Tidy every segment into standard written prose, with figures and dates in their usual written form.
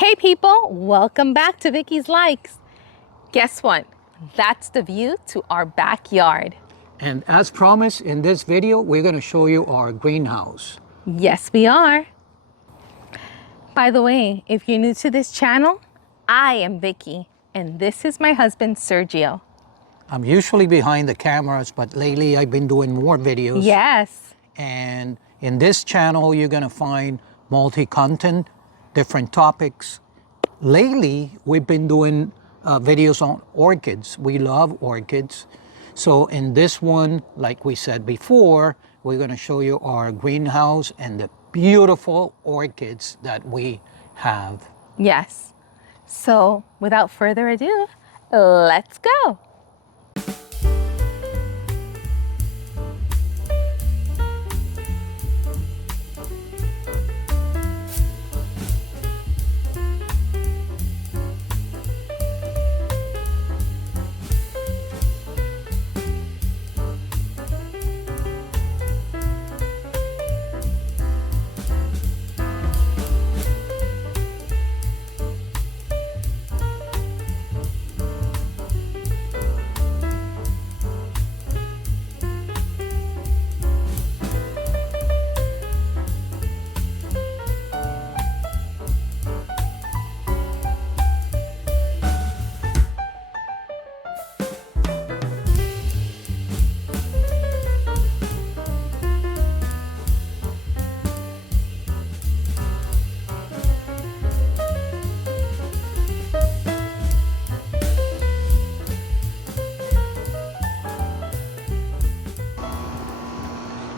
Hey people, welcome back to Vicky's Likes. Guess what? That's the view to our backyard. And as promised, in this video, we're going to show you our greenhouse. Yes, we are. By the way, if you're new to this channel, I am Vicky, and this is my husband, Sergio. I'm usually behind the cameras, but lately I've been doing more videos. Yes. And in this channel, you're going to find multi-content, different topics. Lately, we've been doing videos on orchids. We love orchids. So in this one, like we said before, we're going to show you our greenhouse and the beautiful orchids that we have. Yes. So without further ado, let's go.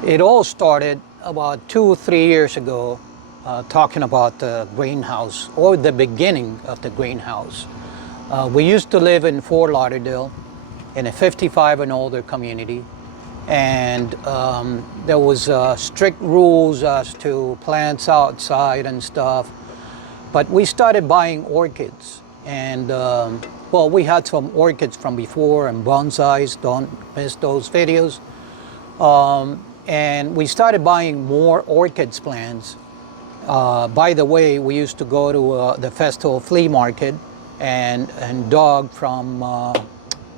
It all started about 2 or 3 years ago, talking about the greenhouse, or the beginning of the greenhouse. We used to live in Fort Lauderdale in a 55 and older community, and there was strict rules as to plants outside and stuff. But we started buying orchids, and well, we had some orchids from before and bonsais, don't miss those videos. And we started buying more orchids plants. By the way, we used to go to the festival flea market, and Doug from,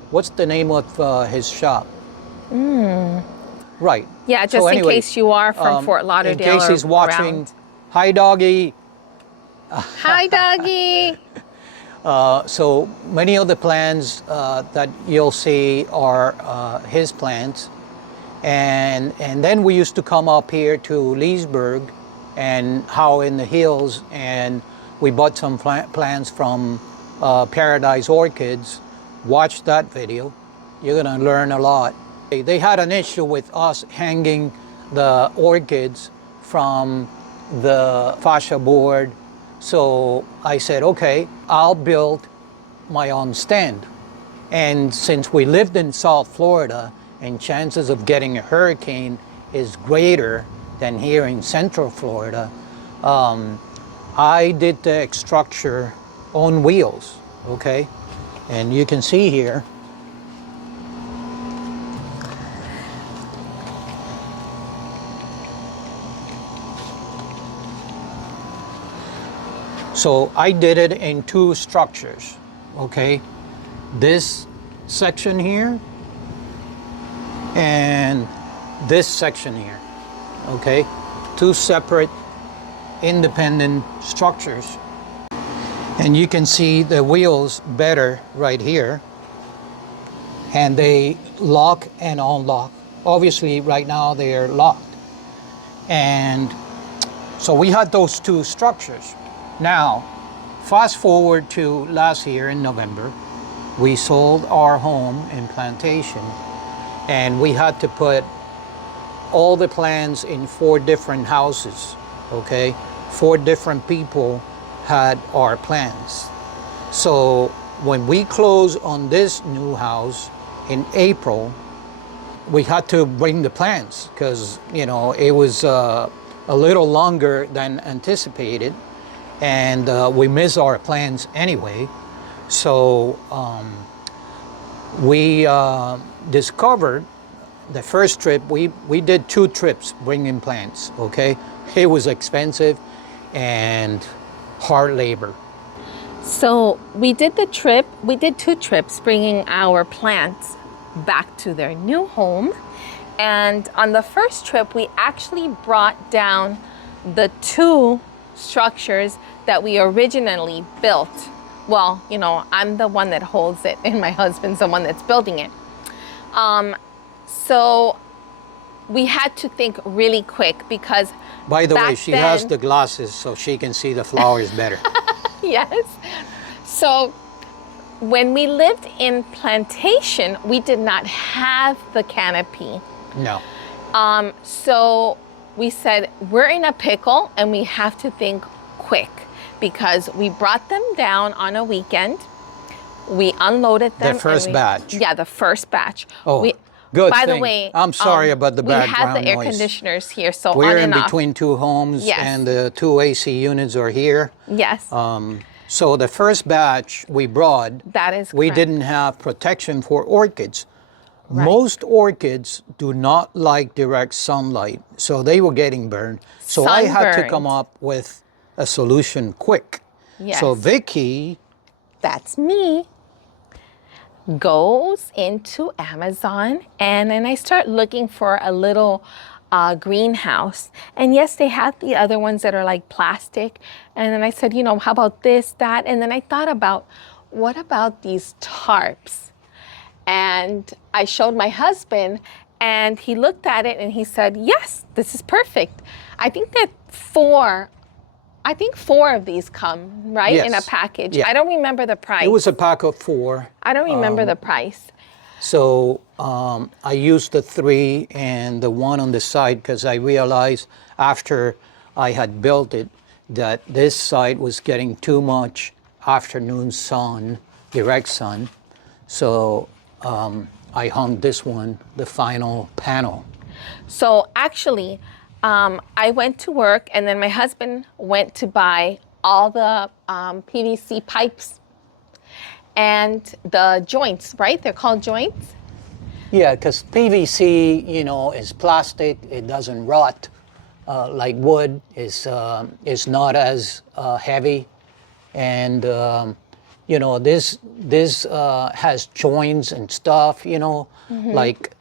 what's the name of his shop? Right. Yeah, just so anyway, in case you are from Fort Lauderdale. In case he's watching, around. Hi Doggy. Hi Doggy. So many of the plants that you'll see are his plants. And then we used to come up here to Leesburg and How in the Hills, and we bought some plants from Paradise Orchids. Watch that video. You're going to learn a lot. They had an issue with us hanging the orchids from the fascia board. So I said, okay, I'll build my own stand. And since we lived in South Florida, and chances of getting a hurricane is greater than here in Central Florida, I did the structure on wheels, okay? And you can see here, so I did it in 2 structures, okay? This section here, and this section here, okay? 2 separate independent structures. And you can see the wheels better right here, and they lock and unlock. Obviously right now they are locked. And so we had those 2 structures. Now, fast forward to last year in November, we sold our home in Plantation, and we had to put all the plants in 4 different houses, okay? 4 different people had our plants. So when we closed on this new house in April, we had to bring the plants because, you know, it was a little longer than anticipated, and we missed our plants anyway. So we discovered the first trip, we did 2 trips bringing plants, okay? It was expensive and hard labor. So we did the trip, we did 2 trips bringing our plants back to their new home. And on the first trip, we actually brought down the 2 structures that we originally built. Well, you know, I'm the one that holds it and my husband's the one that's building it. So we had to think really quick because By the way, back she then, has the glasses so she can see the flowers better. yes. So when we lived in Plantation, we did not have the canopy. No. So we said, we're in a pickle and we have to think quick because we brought them down on a weekend. We unloaded them. The first batch. Yeah, the first batch. Oh, good By thing. the way, I'm sorry about the background we have the air noise. conditioners here, so We're on in and off. between 2 homes, Yes. and the 2 AC units are here. Yes, So the first batch we brought, that is we correct. didn't have protection for orchids. Most orchids do not like direct sunlight, so they were getting burned. So I had to come Sunburned. up with a solution quick. Yes. So Vicky, That's me, goes into Amazon and then I start looking for a little greenhouse. And yes, they have the other ones that are like plastic. And then I said, you know, how about this, that? And then I thought about, what about these tarps? And I showed my husband and he looked at it and he said, yes, this is perfect. I think that 4 of these come, right? In a Yes. package. Yeah. I don't remember the price. it was a pack of 4. I don't remember the price. So I used the 3 and the 1 on the side because I realized after I had built it that this side was getting too much afternoon sun, direct sun. So I hung this one, the final panel. So actually, I went to work and then my husband went to buy all the PVC pipes and the joints, right? They're called joints. Yeah, because PVC, you know, is plastic. It doesn't rot like wood. Is not as heavy, and you know, this has joints and stuff. You know, like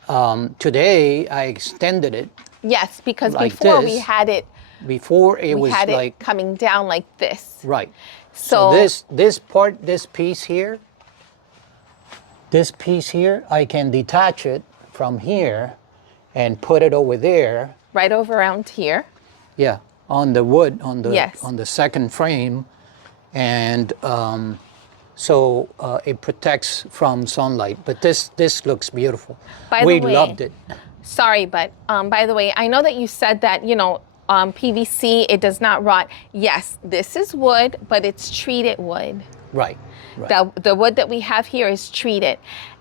today I extended it. Yes, because Like before we this. had it, Before it was it like coming down like this. right. So, this part, this piece here, I can detach it from here and put it over there. right over around here. Yeah, on the wood, on the Yes. on the second frame, and so it protects from sunlight. But this looks beautiful. By the We way, loved it. Sorry, but by the way, I know that you said that, you know, PVC, it does not rot. Yes, this is wood, but it's treated wood. Right. Right. The wood that we have here is treated.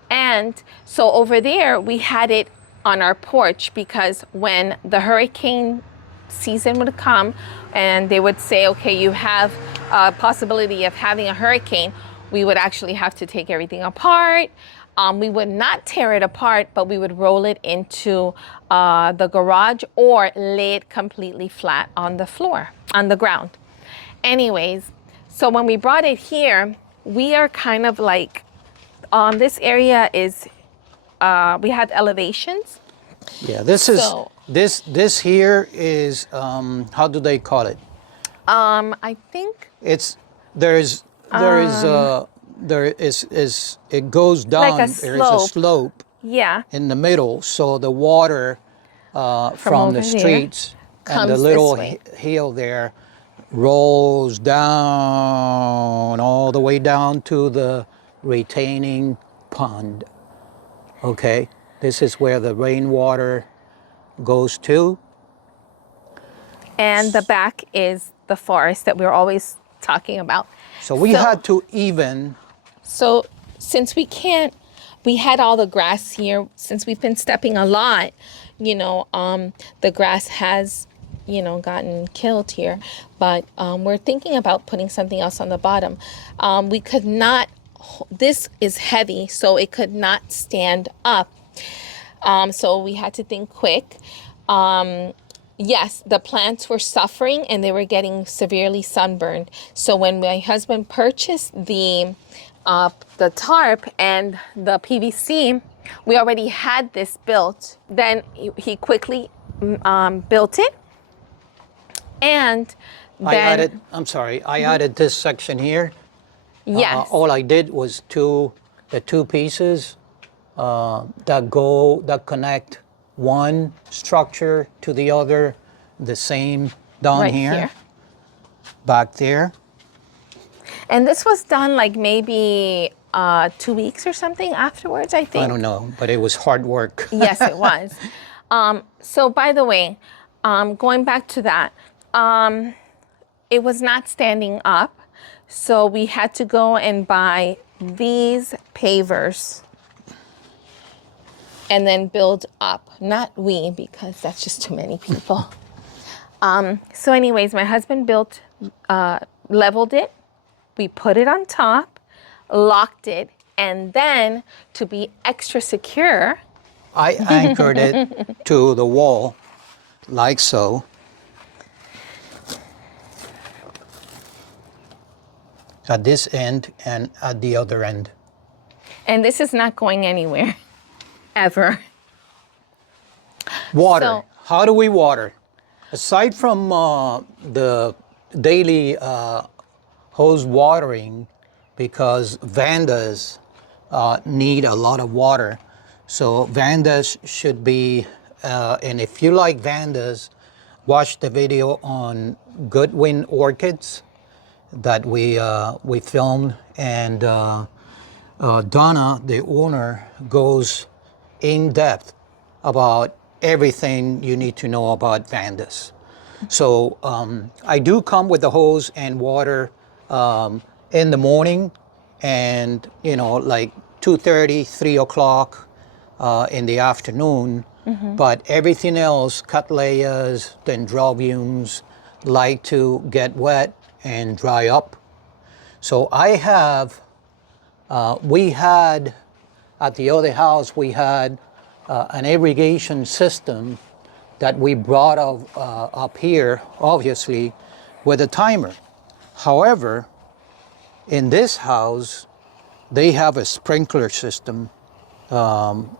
And so over there, we had it on our porch because when the hurricane season would come and they would say, okay, you have a possibility of having a hurricane, we would actually have to take everything apart. We would not tear it apart, but we would roll it into the garage or lay it completely flat on the floor, on the ground. Anyways, so when we brought it here, we are kind of like, this area is, we had elevations. Yeah. This is So- this here is how do they call it? I think It's there is it goes down. Like a There is a slope. slope yeah, in the middle, so the water from over the there streets and comes the this little way. hill there rolls down all the way down to the retaining pond. Okay, this is where the rainwater goes to. and the back is the forest that we're always talking about. So we had to even. So since we had all the grass here, since we've been stepping a lot, you know, the grass has, you know, gotten killed here. But we're thinking about putting something else on the bottom. We could not, this is heavy, so it could not stand up. So we had to think quick. Yes, the plants were suffering and they were getting severely sunburned. So when my husband purchased the tarp and the PVC, we already had this built. Then he quickly built it, and then I added this section here. yes, All I did was the two pieces that connect one structure to the other, the same down right here, here. back there. And this was done like maybe 2 weeks or something afterwards, I think. I don't know, but it was hard work. Yes, it was. So by the way, going back to that, it was not standing up. So we had to go and buy these pavers and then build up. Not we, because that's just too many people. So anyways, my husband leveled it. We put it on top, locked it, and then to be extra secure, I anchored it to the wall, like so. At this end and at the other end. and this is not going anywhere, ever. Water. So- How do we water? Aside from the daily hose watering, because vandas need a lot of water. So vandas should be, and if you like vandas, watch the video on Goodwin Orchids that we filmed, and Donna, the owner, goes in depth about everything you need to know about vandas. So I do come with the hose and water in the morning, and like 2:30, 3 o'clock in the afternoon. But everything else, cattleyas, dendrobiums, like to get wet and dry up. So we had, at the other house, we had an irrigation system that we brought up here, obviously, with a timer. However, in this house, they have a sprinkler system.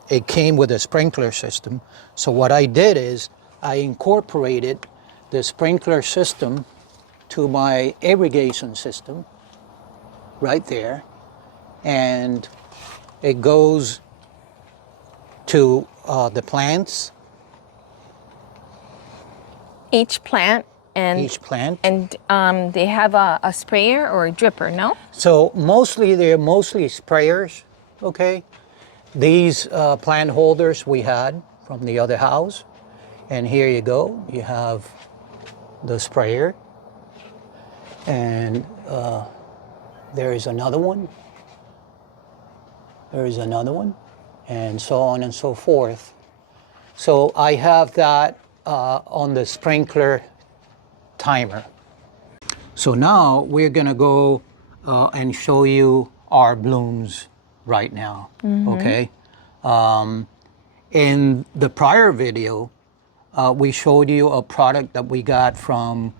It came with a sprinkler system. So what I did is I incorporated the sprinkler system to my irrigation system right there. And it goes to the plants. Each plant, and Each plant. and they have a sprayer or a dripper, no? So they're mostly sprayers, okay? These plant holders we had from the other house. And here you go, you have the sprayer. And there is another one. There is another one, and so on and so forth. So I have that on the sprinkler timer. So now we're gonna go and show you our blooms right now, okay? In the prior video, we showed you a product that we got from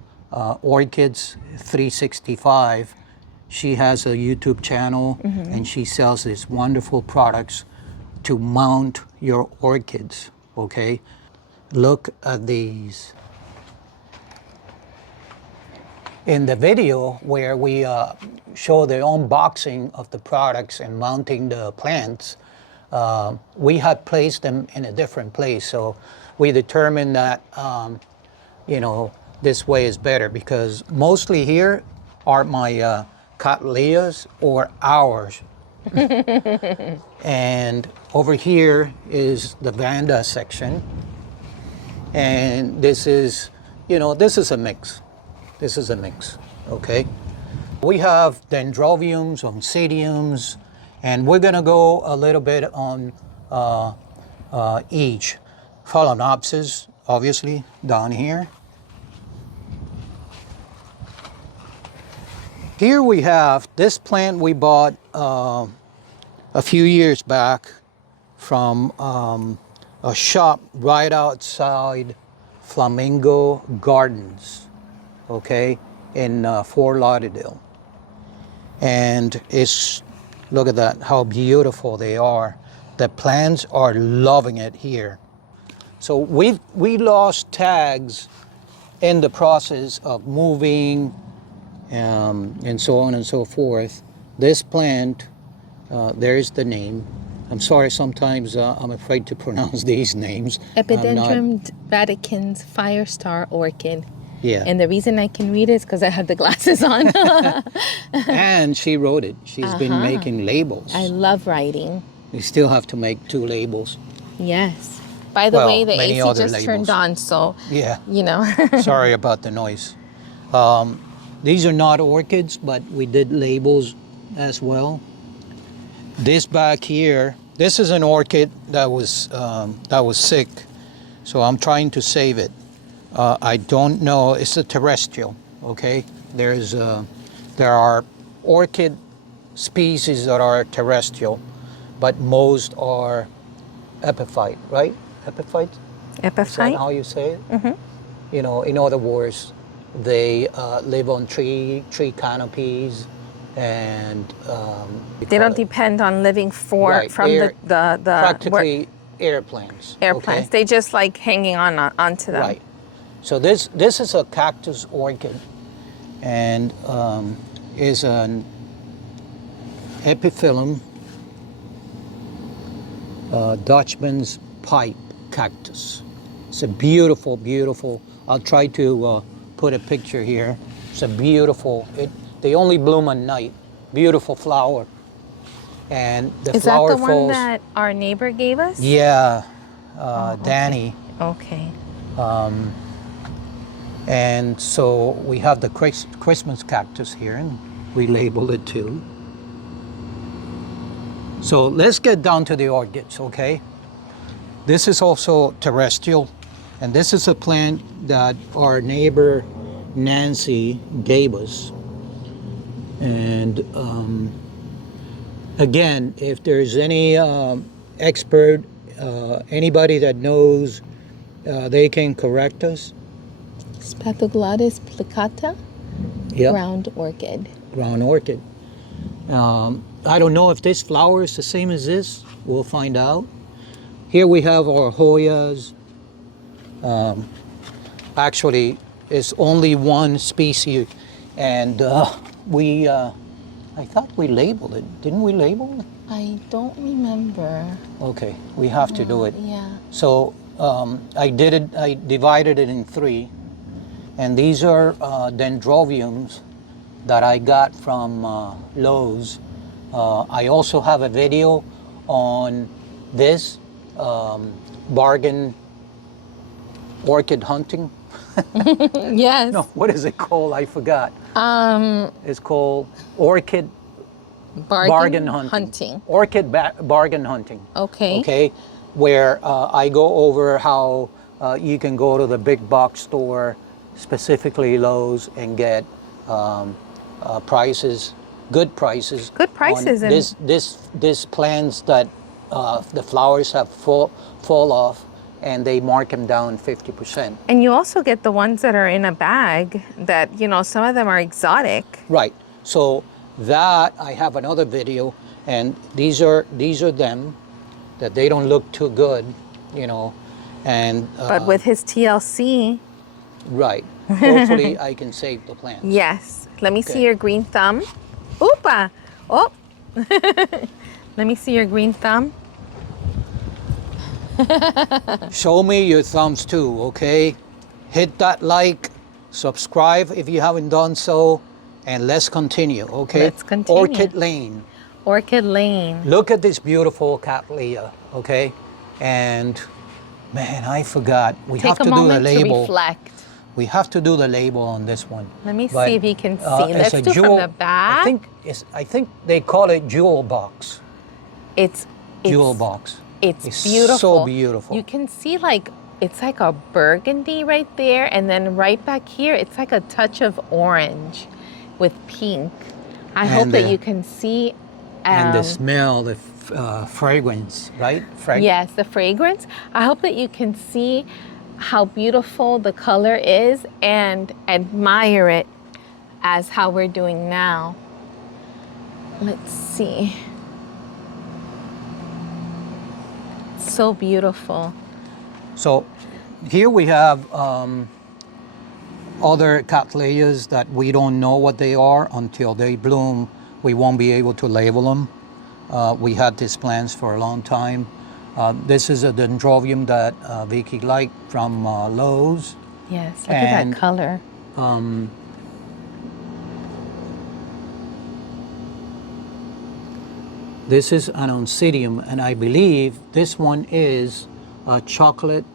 Orchids 365. She has a YouTube channel, and she sells these wonderful products to mount your orchids, okay? Look at these. In the video where we show the unboxing of the products and mounting the plants, we had placed them in a different place. So we determined that, this way is better, because mostly here are my cattleyas or ours. And over here is the vanda section. And this is, this is a mix. This is a mix, okay? We have dendrobiums, oncidiums, and we're gonna go a little bit on each. Phalaenopsis, obviously, down here. Here we have this plant we bought a few years back from a shop right outside Flamingo Gardens, okay, in Fort Lauderdale. And look at that, how beautiful they are. The plants are loving it here. So we lost tags in the process of moving and so on and so forth. This plant, there's the name. I'm sorry, sometimes I'm afraid to pronounce these names. Epidendrum Vatican's Firestar Orchid. Yeah. And the reason I can read it is because I have the glasses on. And she wrote it. She's been making labels. I love writing. We still have to make 2 labels. Yes. By the way, the many AC other just turned labels. on, so, Yeah. you know. Sorry about the noise. These are not orchids, but we did labels as well. This back here, this is an orchid that was sick, so I'm trying to save it. I don't know. It's a terrestrial. Okay, there are orchid species that are terrestrial, but most are epiphyte, right? Epiphyte. Is that Epiphyte? how you say it? Mm-hmm. You know, in other words, they live on tree canopies, and They don't depend on living Right, from they're the practically airplanes. airplanes. Okay? They just like hanging onto them. Right. So this is a cactus orchid, and is an epiphyllum Dutchman's pipe cactus. It's a beautiful, beautiful. I'll try to put a picture here. It's a beautiful. They only bloom at night. Beautiful flower, and the Is that flower the one falls. that our neighbor gave us? Yeah, okay. Danny. Okay. And so we have the Christmas cactus here, and we labeled it too. So let's get down to the orchids, okay? This is also terrestrial, and this is a plant that our neighbor Nancy gave us. And again, if there's any expert, anybody that knows, they can correct us. Spathoglotis plicata, Yep. ground orchid. Ground orchid. I don't know if this flower is the same as this. We'll find out. Here we have our Hoyas. Actually, it's only one species, and I thought we labeled it. Didn't we label it? I don't remember. Okay, we have to do it. Yeah. So I divided it in 3, and these are dendrobiums that I got from Lowe's. I also have a video on this bargain orchid hunting. Yes. No, what is it called? I forgot. It's called orchid bargain hunting. Orchid bargain hunting. Okay. Okay, where I go over how you can go to the big box store, specifically Lowe's, and get prices, good prices. Good prices. On this plants that the flowers have fall off, and they mark them down 50%. And you also get the ones that are in a bag that, you know, some of them are exotic. Right. So that I have another video, and these are them, that they don't look too good, you know, and But with his TLC, right. Hopefully I can save the plant. yes. Let me see Okay. your green thumb. Oopa! Oh! Let me see your green thumb. Show me your thumbs too, okay? Hit that like, subscribe if you haven't done so, and let's continue, okay? Let's continue. Orchid Lane. Orchid Lane. Look at this beautiful Cattleya, okay? And man, I forgot. We Take have a to do the moment to label. reflect. We have to do the label on this one. Let me But, see if you can see. it's Let's a do jewel, from the back. I think they call it jewel box. It's Jewel box. It's beautiful. So beautiful. You can see like it's like a burgundy right there, and then right back here it's like a touch of orange with pink. I hope that you can see. And the smell, the fragrance, right? Yes, the fragrance. I hope that you can see how beautiful the color is and admire it as how we're doing now. Let's see. So beautiful. So here we have other cattleyas that we don't know what they are until they bloom. We won't be able to label them. We had these plants for a long time. This is a dendrobium that Vicky liked from Lowe's. Yes, look at that color. This is an oncidium, and I believe this one is the chocolate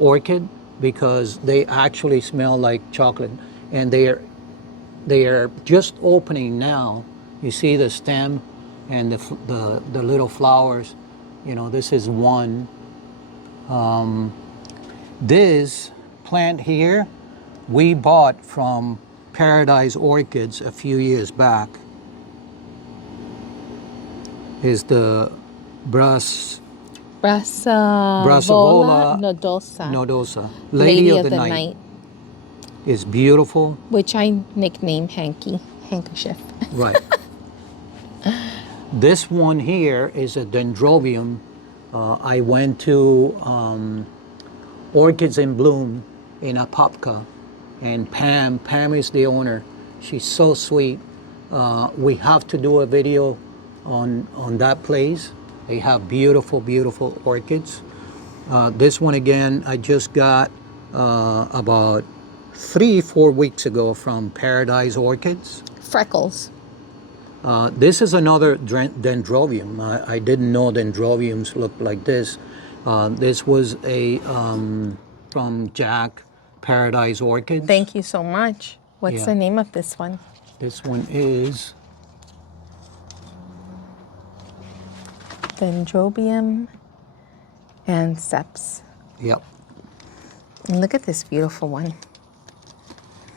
orchid, because they actually smell like chocolate, and they are just opening now. You see the stem and the little flowers. You know, this is one. This plant here we bought from Paradise Orchids a few years back. Is the Brassavola nodosa, Lady of the Night. Is beautiful. Which I nicknamed Handkerchief. Right. This one here is a dendrobium. I went to Orchids in Bloom in Apopka, and Pam is the owner. She's so sweet. We have to do a video on that place. They have beautiful, beautiful orchids. This one again, I just got about 3-4 weeks ago from Paradise Orchids. Freckles. This is another dendrobium. I didn't know dendrobiums looked like this. This was a from Jack, Paradise Orchids. Thank you so much. What's the name of this one? This one is Dendrobium and Seps. Yep. And look at this beautiful one.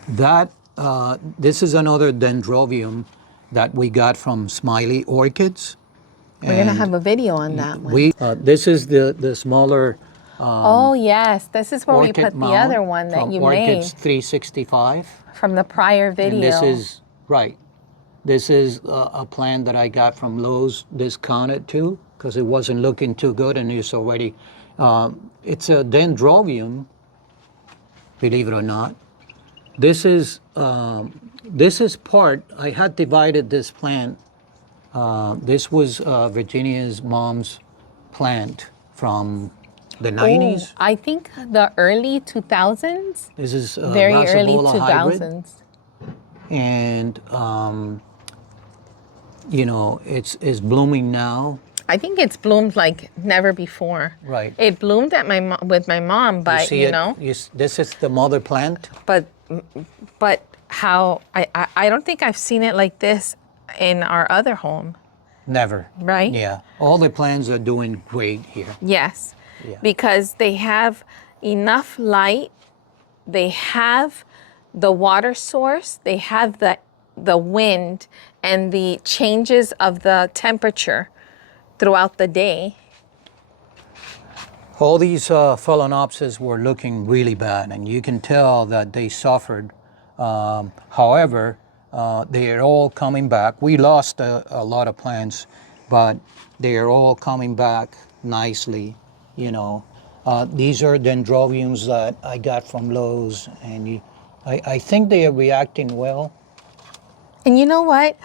That this is another dendrobium that we got from Smiley Orchids. We're gonna have a video on that one. This is the smaller. Oh yes, this is where we orchid put the mound other one that from you Orchids made 365. from the prior video. And this is right. This is a plant that I got from Lowe's discounted too, because it wasn't looking too good, and it's already. It's a dendrobium, believe it or not. This is part. I had divided this plant. This was Virginia's mom's plant from the 90s. I think the early 2000s. This is Very early Brassavola 2000s. hybrid. And you know, it's blooming now. I think it's bloomed like never before. Right. It bloomed at with my mom, but See you it? know. This is the mother plant. But how I don't think I've seen it like this in our other home. Never. Right? Yeah. All the plants are doing great here. Yes. Yeah. Because they have enough light, they have the water source, they have the wind and the changes of the temperature throughout the day. All these phalaenopsis were looking really bad, and you can tell that they suffered. However, they are all coming back. We lost a lot of plants, but they are all coming back nicely. You know, these are dendrobiums that I got from Lowe's, and I think they are reacting well. And you know what?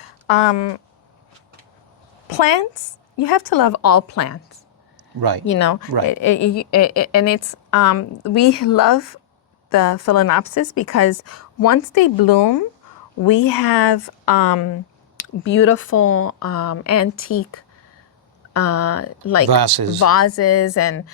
Plants, you have to love all plants. Right. You know, Right. And it's we love the phalaenopsis because once they bloom, we have beautiful antique like vases and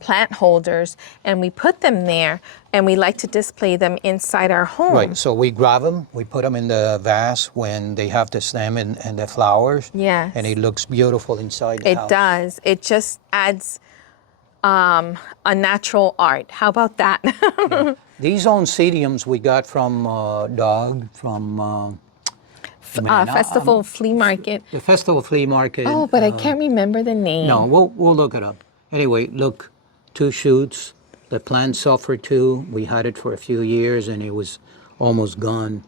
plant holders, and we put them there, and we like to display them inside our home. Right, so we grab them, we put them in the vase when they have the stem and the flowers. Yes. And it looks beautiful inside the house. It does. It just adds a natural art. How about that? Yeah. These oncidiums we got from Doug from Festival Flea Market. The Festival Flea Market. Oh, but I can't remember the name. No, we'll look it up. Anyway, look, 2 shoots. The plant suffered too. We had it for a few years and it was almost gone.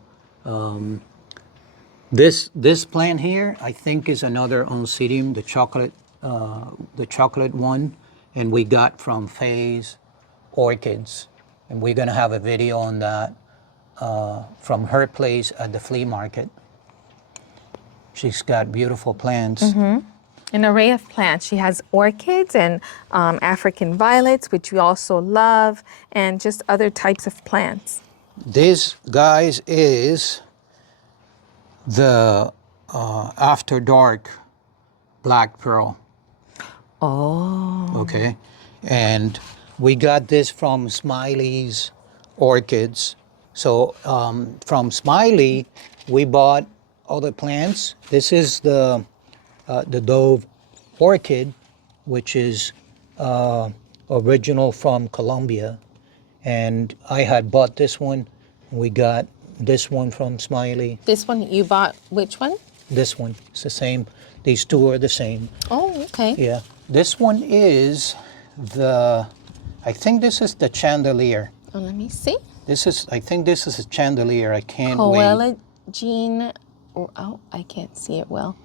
This plant here, I think, is another Oncidium, the chocolate one, and we got from Faye's Orchids, and we're gonna have a video on that from her place at the flea market. She's got beautiful plants. An array of plants. She has orchids and African violets, which we also love, and just other types of plants. This, guys, is the After Dark Black Pearl. Oh. Okay, and we got this from Smiley's Orchids. So from Smiley, we bought other plants. This is the Dove Orchid, which is original from Colombia, and I had bought this one. We got this one from Smiley. This one you bought, which one? This one, it's the same. These two are the same. Oh, okay. Yeah. This one is I think this is the chandelier. Oh, let me see. I think this is a chandelier. I can't wait. Coella Jean, oh, I can't see it well.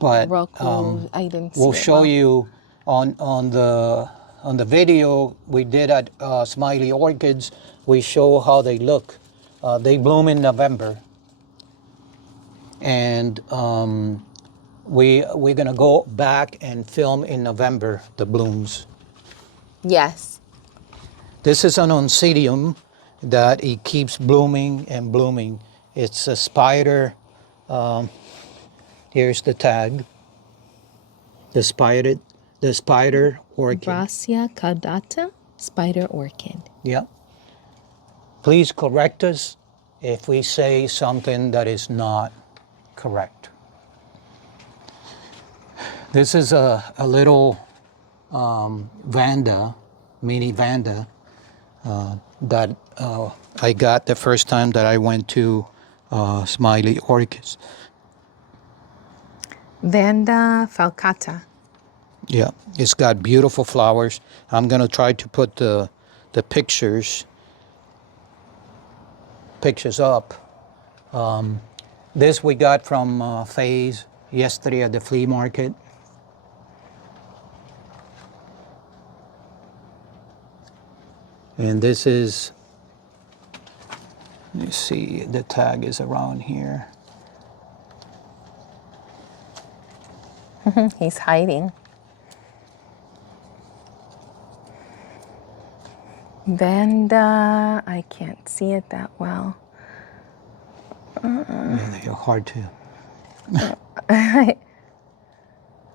But I didn't see we'll it show well. you on the video we did at Smiley Orchids. We show how they look. They bloom in November, and we're gonna go back and film in November the blooms. Yes. This is an Oncidium that it keeps blooming and blooming. It's a spider. Here's the tag. The spider orchid. Brasia caudata, spider orchid. Yeah. Please correct us if we say something that is not correct. This is a little Vanda, mini Vanda, that I got the first time that I went to Smiley Orchids. Vanda falcata. Yeah, it's got beautiful flowers. I'm gonna try to put the pictures up. This we got from Faye's yesterday at the flea market. And this is, let me see, the tag is around here. He's hiding. Vanda, I can't see it that well. Yeah, they're hard to.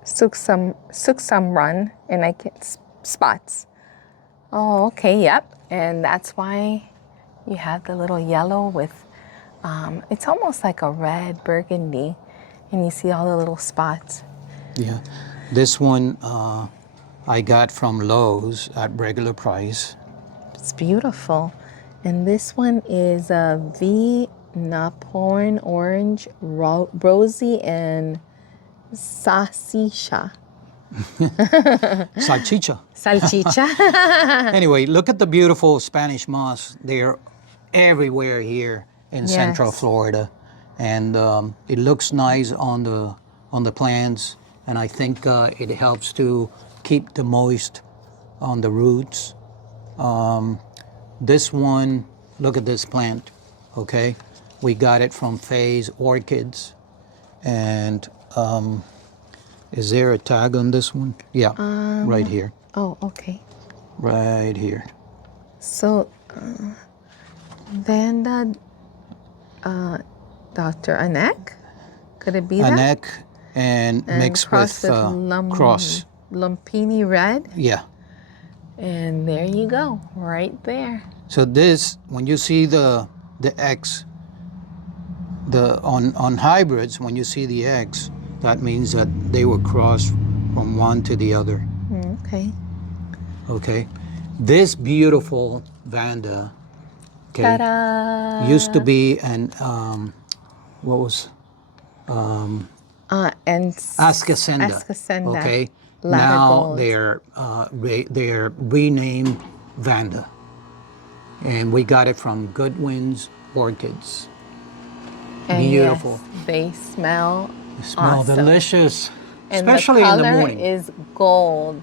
Suksam run, and I get spots. Oh, okay, yep. And that's why you have the little yellow with, it's almost like a red burgundy, and you see all the little spots. Yeah, this one I got from Lowe's at regular price. It's beautiful. And this one is a V Naporn orange, rosy, and salsicha. Salchicha. Salchicha. Anyway, look at the beautiful Spanish moss. They're everywhere here in Central Yes. Florida, and it looks nice on the plants. And I think it helps to keep the moist on the roots. This one, look at this plant, okay? We got it from Faye's Orchids. And is there a tag on this one? Yeah, right here. Oh, okay. Right here. So, Vanda, Dr. Anek? Could it be that? Anek and mixed with cross. Lumpini red. Yeah. And there you go, right there. So this, when you see the X, on hybrids, when you see the X, that means that they were crossed from one to the other. Okay. Okay. This beautiful Vanda, okay, Ta-da! used to be an what was And Ascasenda. Ascasenda. Okay, now Gold. they're renamed Vanda, and we got it from Goodwin's Orchids. And Beautiful. yes, they smell They smell awesome. delicious, And especially in the color morning. is gold.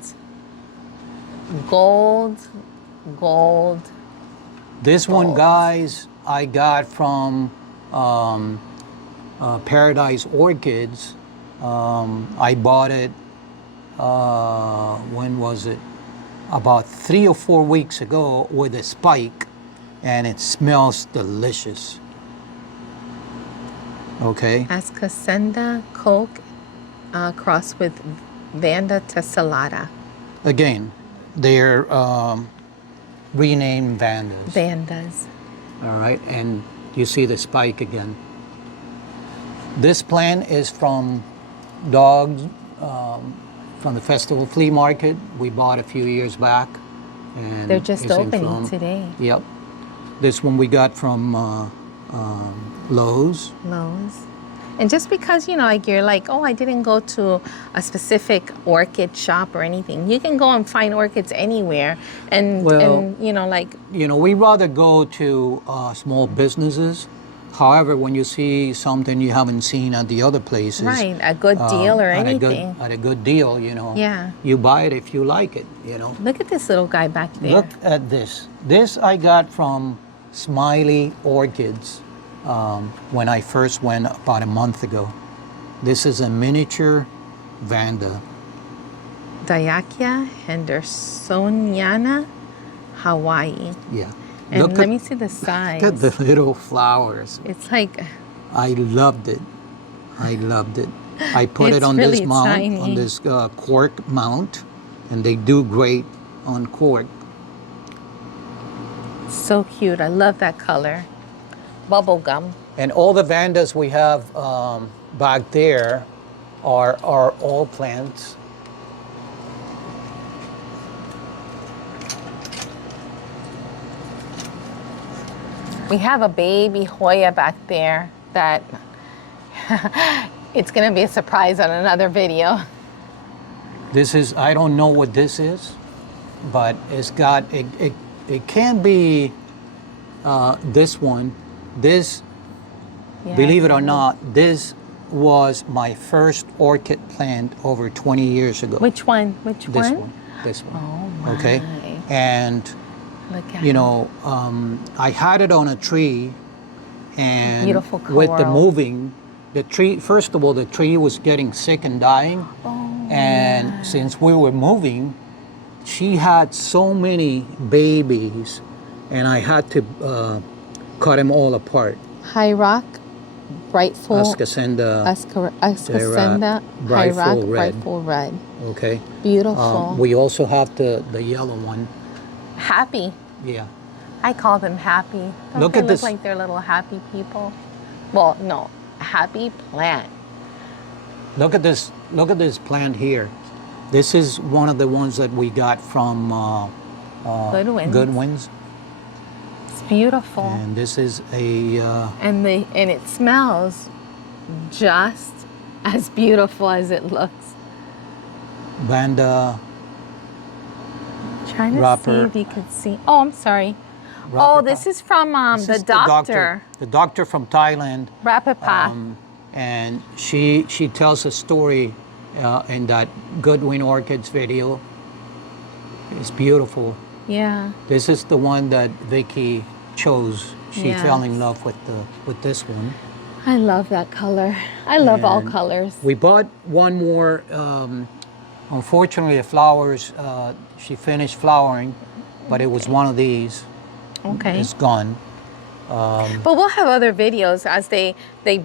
Gold, gold. This one, gold. guys, I got from Paradise Orchids. I bought it, when was it? About 3 or 4 weeks ago with a spike, and it smells delicious. Okay. Ascasenda Coke crossed with Vanda tessellata. Again, they're renamed Vandas. Vandas. All right, and you see the spike again. This plant is from dogs from the Festival Flea Market. We bought a few years back. And They're just it's in opening flower. today. Yep. This one we got from Lowe's. Lowe's. And just because, you know, like you're like, oh, I didn't go to a specific orchid shop or anything. You can go and find orchids anywhere. And you know, like. You know, we rather go to small businesses. However, when you see something you haven't seen at the other places. Right, a good deal or anything. At a good deal, you know. Yeah. You buy it if you like it, you know. Look at this little guy back there. Look at this. This I got from Smiley Orchids when I first went about a month ago. This is a miniature Vanda. Diakia hendersoniana, Hawaii. Yeah. And let me see the size. Look at the little flowers. It's like. I loved it. I loved it. I put it It's on really this mount, tiny. on this cork mount, and they do great on cork. So cute. I love that color. Bubble gum. And all the Vandas we have back there are all plants. We have a baby Hoya back there that it's going to be a surprise on another video. This is, I don't know what this is, but it's got, it can be this one. This, Yeah. believe it or not, this was my first orchid plant over 20 years ago. Which one? Which This one? one. This one. Oh, my. Okay. And Look at you it. know, I had it on a tree, and Beautiful with the coral. moving, the tree, first of all, the tree was getting sick and dying. Oh, And since we were moving, she had so many babies, and I had to cut them all apart. High Rock, Brightful. Ascasenda, Ascasenda, High Brightful Rock, Red. Brightful Red. okay. Beautiful. We also have the yellow one. Happy. Yeah. I call them happy. Don't Look they at look this. like they're little happy people? Well, no. Happy plant. Look at this. Look at this plant here. This is one of the ones that we got from Goodwin's. Goodwin's. It's beautiful. And this is a And it smells just as beautiful as it looks. Vanda. Trying to Wrapper. see if you could see. Oh, I'm sorry. Wrapper Oh, this pa. is from This the is doctor. The doctor from Thailand. Rapapa. And she tells a story in that Goodwin Orchids video. It's beautiful. Yeah. This is the one that Vicky chose. She fell in Yes. love with this one. I love that color. I love all And colors. We bought one more. Unfortunately, the flowers, she finished flowering, but it was one of these. Okay. It's gone. But we'll have other videos as they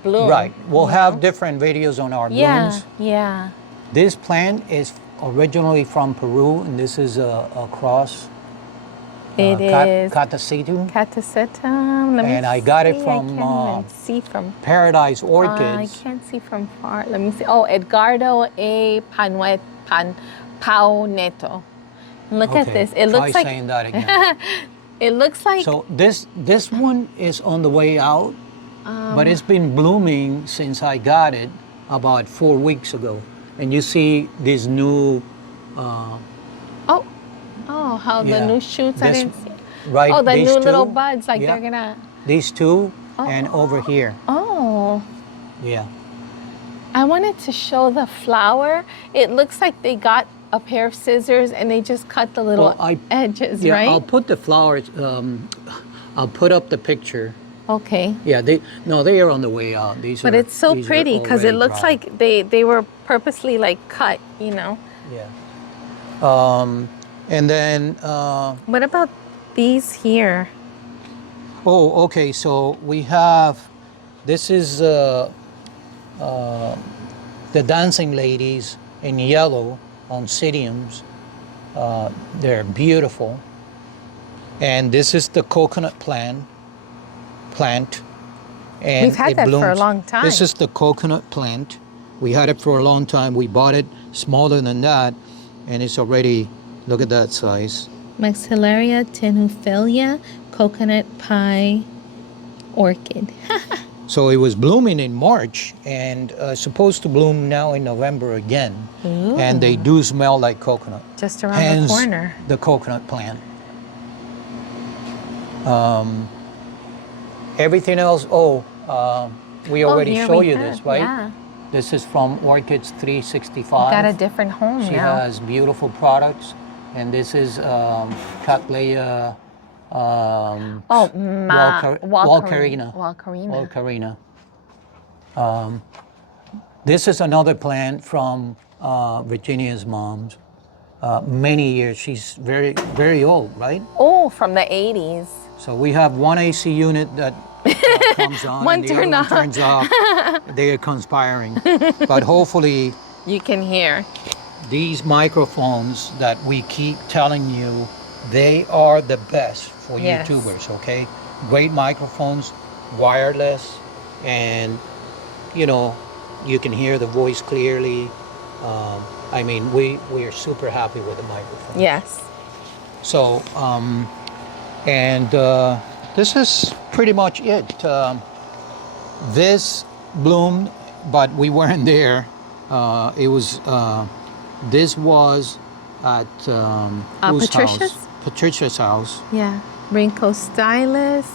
bloom. Right. We'll you have know? different videos on our Yeah, blooms. yeah. This plant is originally from Peru, and this is a cross. It is Catasetum. Catasetum. Let me And I got it see. from, I can't even see from. Paradise I Orchids. can't see from far. Let me see. Oh, Edgardo A. Pau Neto. Look at Okay, this. It try looks like saying that again. it looks like So this one is on the way out, but it's been blooming since I got it about 4 weeks ago. And you see these new Oh, oh, how Yeah. the new shoots, I This- didn't see. right. Oh, the these new two, little buds, like yeah, they're gonna. these two, and over here. Oh, Yeah. I wanted to show the flower. It looks like they got a pair of scissors and they just cut the little Well, edges, Yeah, right? I'll put the flowers. I'll put up the picture. Okay. Yeah, they are on the way out. But it's so pretty because it looks like they were purposely like cut, you know. Yeah. And then. What about these here? Oh, okay. So we have. This is the dancing ladies in yellow oncidiums. They're beautiful. And this is the coconut plant. And We've had it that for a blooms. long time. This is the coconut plant. We had it for a long time. We bought it smaller than that, and it's already, look at that size. Maxillaria tenuiphilia coconut pie orchid. So it was blooming in March and supposed to bloom now in November again. Ooh. And they do smell like coconut. Just around Hence, the corner. the coconut plant. Everything else, we already here show we you have, this, right? Yeah. This is from Orchids 365. Got a different home She now. has beautiful products. And this is Cattleya Walkerina. This is another plant from Virginia's mom's. Many years. She's very, very old, right? Oh, from the 80s. So we have one AC unit that comes on One and the other one turns off. They are conspiring. But hopefully You can hear. these microphones that we keep telling you, they are the best for Yes. YouTubers, okay? Great microphones, wireless, and you know, you can hear the voice clearly. I mean, we are super happy with the microphone. Yes. So, this is pretty much it. This bloomed, but we weren't there. This was at whose Patricia's? house? Patricia's house. Yeah. Rhincostylus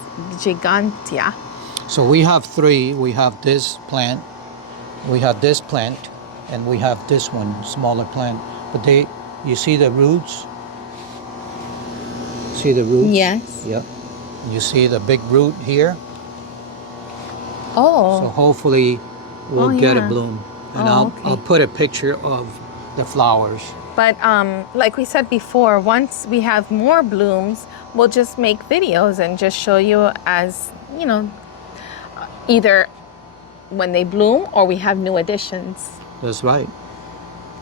gigantea. So we have three. We have this plant, we have this plant, and we have this one, smaller plant. But you see the roots? See the roots? Yes. Yep. You see the big root here? Oh. So hopefully we'll get a yeah. bloom. And Okay. I'll put a picture of the flowers. But like we said before, once we have more blooms, we'll just make videos and just show you as, you know, either when they bloom or we have new additions. That's right.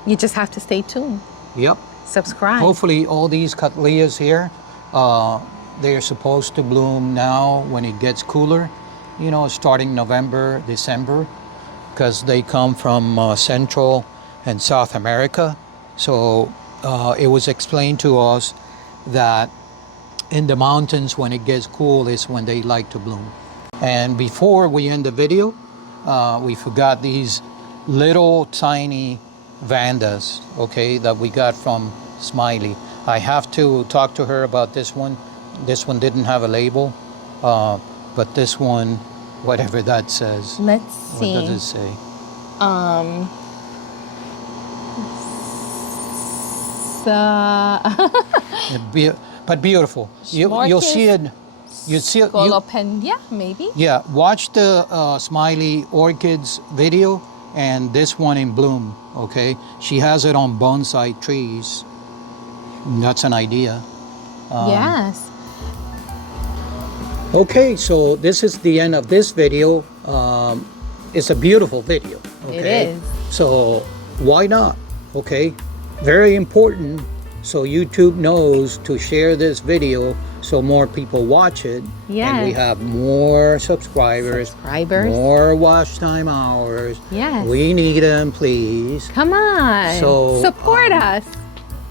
You just have to stay tuned. Yep. Subscribe. Hopefully all these cattleyas here, they are supposed to bloom now when it gets cooler, you know, starting November, December, because they come from Central and South America. So it was explained to us that in the mountains when it gets cool is when they like to bloom. And before we end the video, we forgot these little tiny vandas, okay, that we got from Smiley. I have to talk to her about this one. This one didn't have a label, but this one, whatever that says. Let's see. What does it say? But beautiful. You'll see it. You see it. Scolopendia, maybe? Yeah, watch the Smiley Orchids video and this one in bloom, okay? She has it on bonsai trees. That's an idea. Yes. Okay, so this is the end of this video. It's a beautiful video, okay? It is. So why not, okay? Very important so YouTube knows to share this video so more people watch it. Yes. And we have more subscribers, more watch time hours. Yes. We need them, please. Come on. So, support us.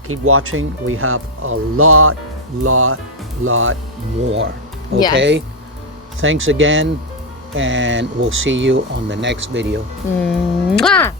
Keep watching. We have a lot more. Okay? Yes. Thanks again, and we'll see you on the next video. Mwah!